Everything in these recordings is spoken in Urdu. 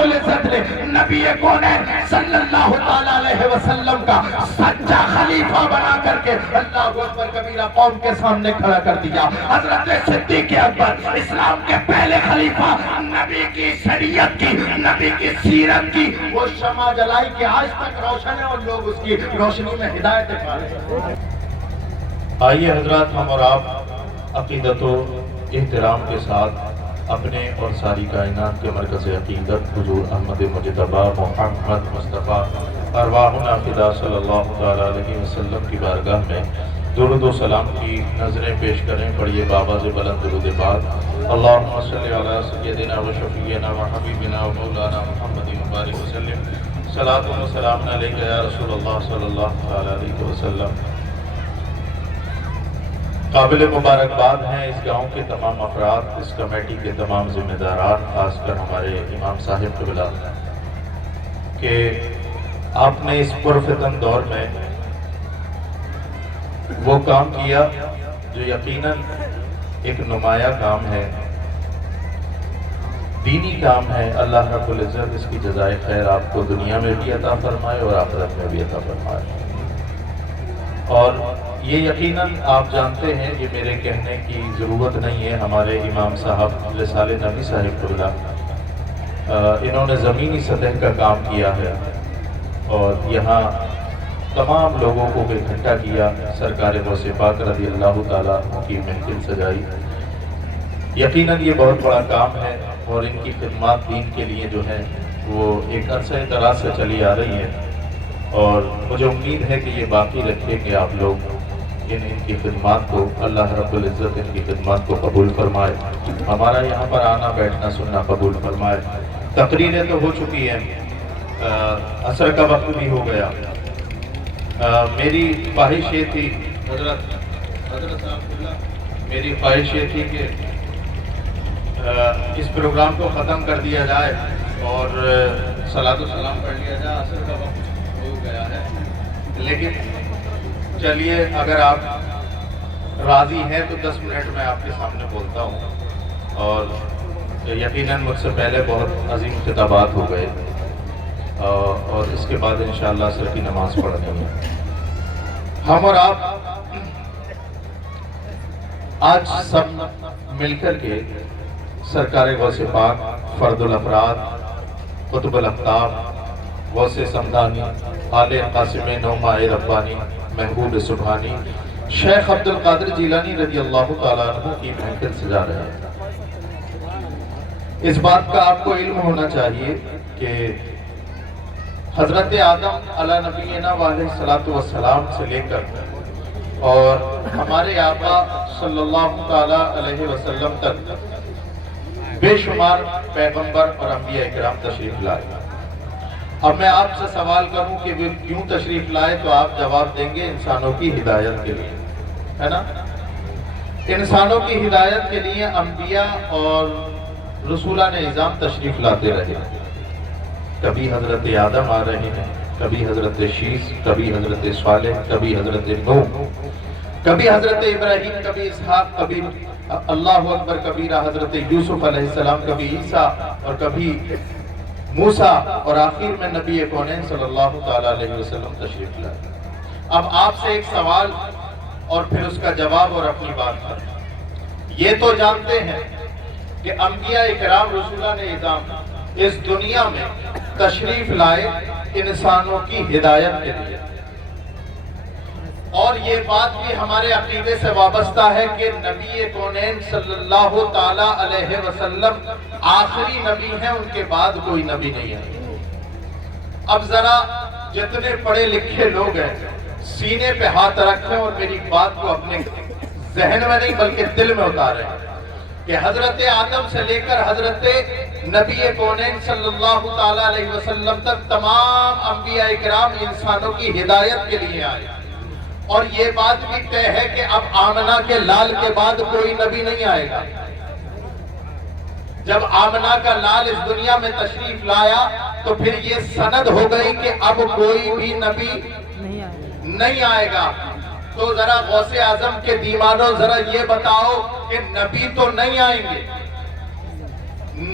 العزت نے نبی کونین صلی اللہ تعالیٰ علیہ وسلم کا سچا خلیفہ بنا کر کے اللہ اکبر کبیرہ قوم کے سامنے کھڑا کر دیا. حضرت صدیق اکبر اسلام کے پہلے خلیفہ, نبی کی شریعت کی, نبی کی سیرت کی وہ شمع جلائی کہ آج تک روشن ہے اور لوگ اس کی روشنی میں ہدایت پا رہے ہیں. آئیے حضرات, ہم اور آپ عقیدت و احترام کے ساتھ اپنے اور ساری کائنات کے مرکز عقیدت حضور احمد مجتبی محمد مصطفیٰ ارواحنا فدا صلی اللہ تعالیٰ علیہ وسلم کی بارگاہ میں درود و سلام کی نظریں پیش کریں. پڑھیے بابا سے بلند درود پاک. اللہم صلی علی سیدنا و شفیعنا و حبیبنا و مولانا محمد مبارک وسلم. صلاۃ و سلام علیک یا رسول اللہ صلی اللہ تعالیٰ علیہ وسلم. قابل مبارکباد ہیں اس گاؤں کے تمام افراد, اس کمیٹی کے تمام ذمہ داران, خاص کر ہمارے امام صاحب قبلہ, کہ آپ نے اس پرفتن دور میں وہ کام کیا جو یقیناً ایک نمایاں کام ہے, دینی کام ہے. اللہ رب العزت اس کی جزائے خیر آپ کو دنیا میں بھی عطا فرمائے اور آخرت میں بھی عطا فرمائے. اور یہ یقیناً آپ جانتے ہیں, یہ میرے کہنے کی ضرورت نہیں ہے, ہمارے امام صاحب رسالہ نبی صاحب قبلہ انہوں نے زمینی سطح کا کام کیا ہے اور یہاں تمام لوگوں کو اکٹھا کیا. سرکار غوث پاک رضی اللہ تعالیٰ کی محفل سجائی. یقیناً یہ بہت بڑا کام ہے اور ان کی خدمات دین کے لیے جو ہے وہ ایک عرصہ دراز سے چلی آ رہی ہے اور مجھے امید ہے کہ یہ باقی رکھے کہ آپ لوگ ان کی خدمات کو, اللہ رب العزت ان کی خدمات کو قبول فرمائے, ہمارا یہاں پر آنا بیٹھنا سننا قبول فرمائے. تقریریں تو ہو چکی ہیں, عصر کا وقت بھی ہو گیا. میری خواہش یہ تھی حضرت میری خواہش یہ تھی کہ اس پروگرام کو ختم کر دیا جائے اور صلاۃ و سلام پڑھ لیا جائے. عصر کا وقت ہو گیا ہے, لیکن چلیے اگر آپ راضی ہیں تو 10 منٹ میں آپ کے سامنے بولتا ہوں. اور یقیناً مجھ سے پہلے بہت عظیم خطابات ہو گئے اور اس کے بعد انشاءاللہ عصر کی نماز پڑھنی ہے. ہم اور آپ آج سب مل کر کے سرکار غوث پاک, فرد الافراد, قطب الاقطاب, غوث سمدانی, آل قاسم نعماء ربانی, محبوب سبحانی, شیخ عبد القادر جیلانی رضی اللہ تعالیٰ عنہ کی محفل سجا رہے ہیں. اس بات کا آپ کو علم ہونا چاہیے کہ حضرت آدم علی نبینا علیہ الصلوۃ والسلام سے لے کر اور ہمارے آقا صلی اللہ تعالیٰ علیہ وسلم تک بے شمار پیغمبر اور انبیاء کرام تشریف لائے. اب میں آپ سے سوال کروں کہ وہ کیوں تشریف لائے تو آپ جواب دیں گے انسانوں کی ہدایت کے لیے, ہے نا. انسانوں کی ہدایت کے لیے انبیاء اور رسولان اعظام تشریف لاتے رہے. کبھی حضرت آدم آ رہے ہیں, کبھی حضرت شیس, کبھی حضرت صالح, کبھی حضرت نوح, کبھی حضرت ابراہیم, کبھی اسحاق, کبھی اللہ اکبر کبیرہ حضرت یوسف علیہ السلام, کبھی عیسیٰ اور کبھی موسیٰ, اور آخر میں نبی کونین صلی اللہ تعالیٰ علیہ وسلم تشریف لائے. اب آپ سے ایک سوال اور پھر اس کا جواب اور اپنی بات پر. یہ تو جانتے ہیں کہ انبیاء اکرام رسولان اعظام اس دنیا میں تشریف لائے انسانوں کی ہدایت کے لیے, اور یہ بات بھی ہمارے عقیدے سے وابستہ ہے کہ نبی کونین صلی اللہ تعالیٰ علیہ وسلم آخری نبی ہیں, ان کے بعد کوئی نبی نہیں ہے. اب ذرا جتنے پڑھے لکھے لوگ ہیں سینے پہ ہاتھ رکھیں اور میری بات کو اپنے ذہن میں نہیں بلکہ دل میں اتاریں کہ حضرت آدم سے لے کر حضرت نبی کونین صلی اللہ تعالیٰ علیہ وسلم تک تمام انبیاء اکرام انسانوں کی ہدایت کے لیے آئے. اور یہ بات بھی طے ہے کہ اب آمنہ کے لال کے بعد کوئی نبی نہیں آئے گا. جب آمنہ کا لال اس دنیا میں تشریف لایا تو پھر یہ سند ہو گئی کہ اب کوئی بھی نبی نہیں آئے گا. تو ذرا غوث اعظم کے دیوانوں ذرا یہ بتاؤ کہ نبی تو نہیں آئیں گے,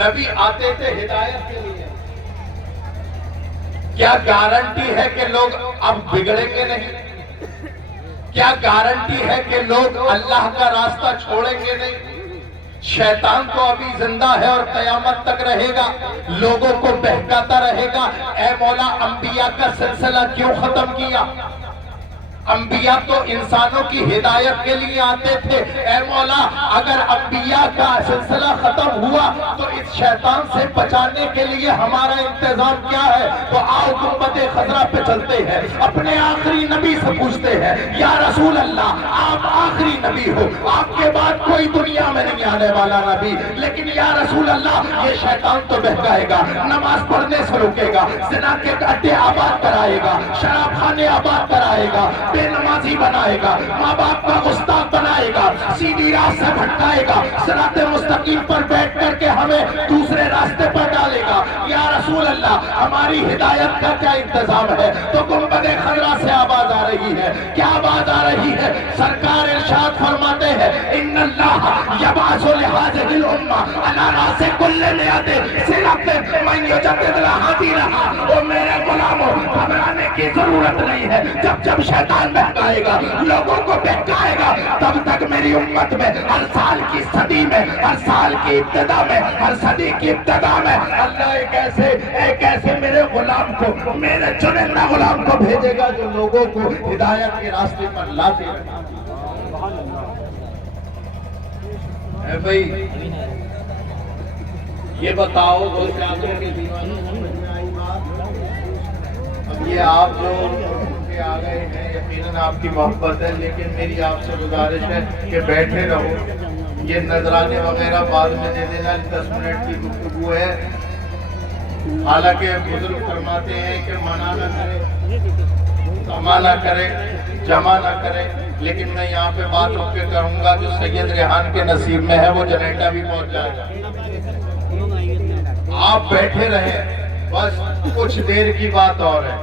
نبی آتے تھے ہدایت کے لیے, کیا گارنٹی ہے کہ لوگ اب بگڑیں گے نہیں؟ کیا گارنٹی ہے کہ لوگ اللہ کا راستہ چھوڑیں گے نہیں؟ شیطان تو ابھی زندہ ہے اور قیامت تک رہے گا، لوگوں کو بہکاتا رہے گا۔ اے مولا، انبیاء کا سلسلہ کیوں ختم کیا؟ انبیاء تو انسانوں کی ہدایت کے لیے آتے تھے۔ اے مولا، اگر انبیاء کا سلسلہ ختم ہوا تو اس شیطان سے بچانے کے لیے ہمارا انتظام کیا ہے؟ تو آؤ گنبد خضرا پہ چلتے ہیں، اپنے آخری نبی سے پوچھتے ہیں، یا رسول اللہ آپ آخری نبی ہو، آپ کے بعد کوئی دنیا میں نہیں آنے والا نبی، لیکن یا رسول اللہ یہ شیطان تو بہکائے گا، نماز پڑھنے سے روکے گا، زنا کے اڈے آباد کرائے گا، شراب خانے آباد کرائے گا، بے نمازی بنائے گا، ماں باپ کا گستاخ بنائے گا، سیدھی راہ سے بھٹکائے گا، صراط مستقیم پر بیٹھ کر کے ہمیں دوسرے راستے پر ڈالے گا۔ یا رسول اللہ ہماری ہدایت کا کیا انتظام ہے؟ تو گنبد خضرا سے آواز آ رہی ہے، کیا آواز آ رہی ہے؟ سرکار ارشاد فرماتے ہیں، ان اللہ یبعث لہذہ الامہ علی راس کل مئۃ صلۃ من یجدد لہا دینہا۔ او میرے غلاموں، گھبرانے کی ضرورت نہیں ہے، جب جب شیطان بہکائے گا، لوگوں کو بہکائے گا، تب تک میری امت میں ہر سال کی صدی میں، ہر سال کی ابتدا میں، ہر صدی کی ابتدا میں اللہ ایک ایسے میرے غلام کو، میرے چنندہ غلام کو بھیجے گا جو لوگوں کو ہدایت کے راستے پر لاتے رہے۔ اے بھائی یہ بتاؤ، دو چادروں کے دیوانوں سمجھ میں آئی بات؟ اب یہ آپ جو آ گئے ہیں، یقیناً آپ کی محبت ہے، لیکن میری آپ سے گزارش ہے کہ بیٹھے رہو، یہ نذرانے وغیرہ بعد میں دے دینا، 10 منٹ کی گفتگو ہے۔ حالانکہ بزرگ فرماتے ہیں کہ منع نہ کرے، سما نہ کرے، جمع نہ کرے، لیکن میں یہاں پہ بات رک کے کہوں گا، جو سید ریحان کے نصیب میں ہے وہ جنیٹا بھی پہنچ جائے گا۔ آپ بیٹھے رہیں، بس کچھ دیر کی بات اور ہے،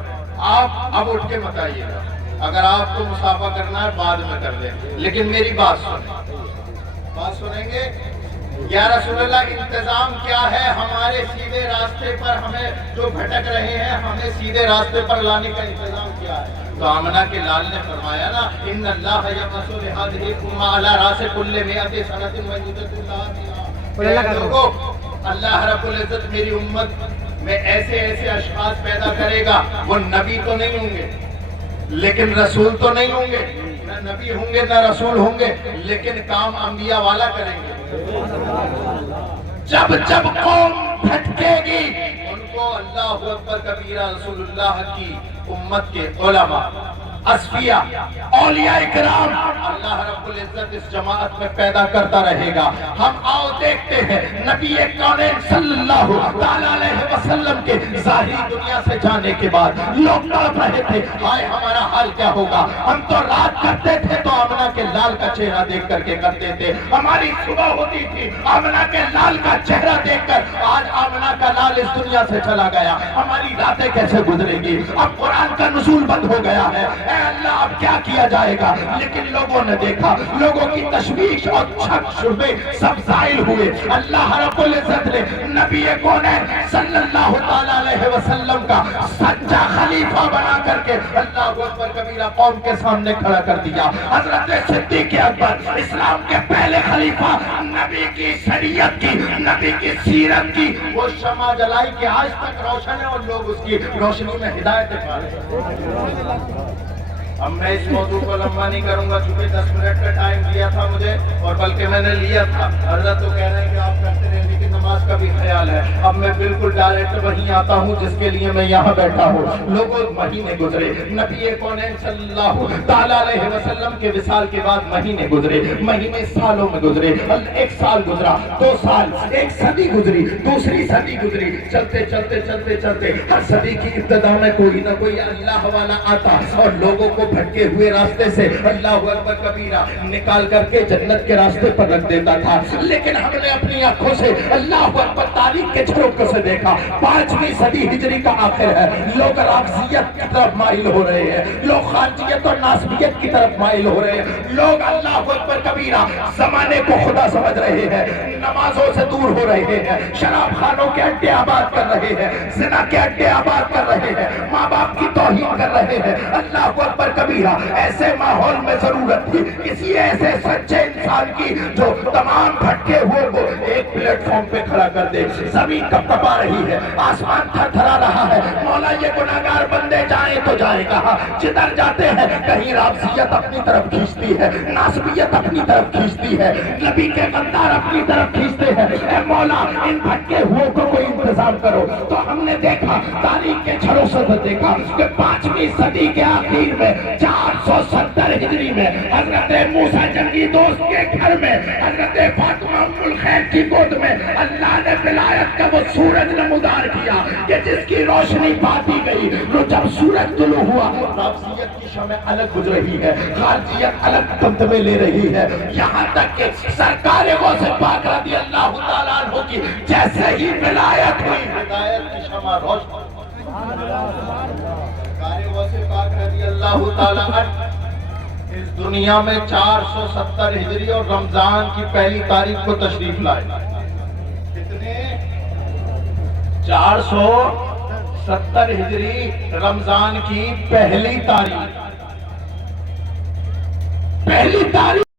آپ اب اٹھ کے مت آئیے گا، اگر آپ کو مصافحہ کرنا ہے بعد میں کر لیں، لیکن میری بات سنیں گے؟ یا رسول اللہ انتظام کیا ہے ہمارے سیدھے راستے پر؟ ہمیں جو بھٹک رہے ہیں ہمیں سیدھے راستے پر لانے کا انتظام کیا ہے؟ تو آمنہ کے لال نے فرمایا نا، ان اللہ یبعث لہذہ الامہ علی راس کل مئۃ سنۃ من یجدد لہا دینہا۔ اللہ رب العزت میری امت میں ایسے اشخاص پیدا کرے گا، وہ نبی تو نہیں ہوں گے، لیکن رسول تو نہیں ہوں گے، نہ نبی ہوں گے نہ رسول ہوں گے، لیکن کام انبیاء والا کریں گے۔ جب جب قوم بھٹکے گی، ان کو اللہ اکبر کبیرہ رسول اللہ کی امت کے علماء، اصفیاء، اولیاء اکرام اللہ رب العزت اس جماعت میں پیدا کرتا رہے گا۔ ہم آؤ دیکھتے ہیں نبی کونین صلی اللہ علیہ وسلم کے ظاہری دنیا سے جانے کے بعد لوگ تڑپ رہے تھے، ہائے ہمارا حال کیا ہوگا؟ ہم تو رات کرتے تھے تو آمنہ کے لال کا چہرہ دیکھ کر کے کرتے تھے، ہماری صبح ہوتی تھی آمنہ کے لال کا چہرہ دیکھ کر، آج آمنہ کا لال اس دنیا سے چلا گیا، ہماری راتیں کیسے گزریں گی؟ اب قرآن کا نزول بند ہو گیا ہے، اے اللہ اب کیا کیا جائے گا؟ لیکن لوگوں نے دیکھا، لوگوں کی تشویش اور شک شبے سب زائل ہوئے، اللہ رب العزت نے نبی کونین صلی اللہ تعالی علیہ وسلم کا سچا خلیفہ بنا کر کے اللہ اکبر کبیرہ قوم کے سامنے کھڑا کر دیا۔ حضرت صدیق اکبر اسلام کے پہلے خلیفہ، نبی کی شریعت کی، نبی کی سیرت کی وہ شمع جلائی کہ آج تک روشن ہے اور لوگ اس کی روشنی میں ہدایت پا رہے ہیں۔ اب میں اس موضوع کو لمبا نہیں کروں گا، چونکہ 10 منٹ کا ٹائم دیا تھا مجھے، اور بلکہ میں نے لیا تھا۔ حضرت تو کہہ رہے ہیں کہ آپ کرتے رہے، لیکن نماز کا بھی خیال ہے۔ اب میں بالکل ڈائریکٹ وہیں آتا ہوں جس کے لیے میں یہاں بیٹھا ہوں۔ لوگوں مہینے گزرے، نبی کونین صلی اللہ تعالی علیہ وسلم کے وصال کے بعد مہینے گزرے، مہینے سالوں میں گزرے، 1 سال گزرا، 2 سال، 1 صدی گزری، دوسری صدی گزری، چلتے چلتے چلتے چلتے ہر صدی کی ابتدا میں کوئی نہ کوئی اللہ والا آتا اور لوگوں کو بھٹکے ہوئے راستے سے اللہ اکبر کبیرہ نکال کر کے جنت کے راستے پر رکھ دیتا تھا۔ لیکن ہم نے اپنی آنکھوں سے اللہ اللہ اکبر تاریخ کے جھروکے سے دیکھا 5ویں صدی ہجری کا آخر ہے، لوگ رافضیت کی طرف مائل ہو رہے ہیں، لوگ خارجیت اور ناصبیت کی طرف مائل ہو رہے ہیں، لوگ اللہ اکبر کبیرہ زمانے کو خدا سمجھ رہے ہیں، نمازوں سے دور ہو رہے ہیں، شراب خانوں کے اڈے آباد کر رہے ہیں، زنا کے اڈے آباد کر رہے ہیں، ماں باپ کی توہین کر رہے ہیں۔ اللہ اکبر کبیرہ ایسے ماحول میں ضرورت تھی کسی ایسے سچے انسان کی جو تمام بھٹکے ہوئے کو ایک پلیٹ فارم پہ کھڑا کر دے۔ زمین کب کپا رہی ہے، آسمان تھر تھرا رہا ہے، مولا یہ گناہگار بندے جائیں تو جائیں کہاں؟ جدھر جاتے ہیں کہیں رافضیت اپنی طرف کھینچتی ہے، ناصبیت اپنی طرف کھینچتی ہے، نبی کے غدار اپنی طرف کھینچتے ہیں۔ اے مولا ان بھٹکے ہوئے کو کوئی انتظام کرو۔ تو ہم نے دیکھا تاریخ کے چھڑوں سے دیکھا کہ 5ویں صدی کے آخر میں 470 ہجری میں حضرت موسیٰ جنگی دوست کے گھر میں حضرت فاطمہ ام الخیر کی گود میں اللہ نے ولایت کا وہ سورج نمودار کیا کہ جس کی روشنی پاتی گئی، تو جب سورج طلوع ہوا رافضیت کی شمع الگ بجھ رہی ہے، خارجیت الگ تمتمے لے رہی ہے، یہاں تک کہ سرکار غوث پاک رضی اللہ تعالیٰ عنہ کی جیسے ہی ولایت ہوئی، ہدایت کی شمع روشن، سرکار غوث پاک رضی اللہ تعالیٰ عنہ اس دنیا میں 470 ہجری اور رمضان کی پہلی تاریخ کو تشریف لائے۔ کتنے؟ 470 ہجری رمضان کی پہلی تاریخ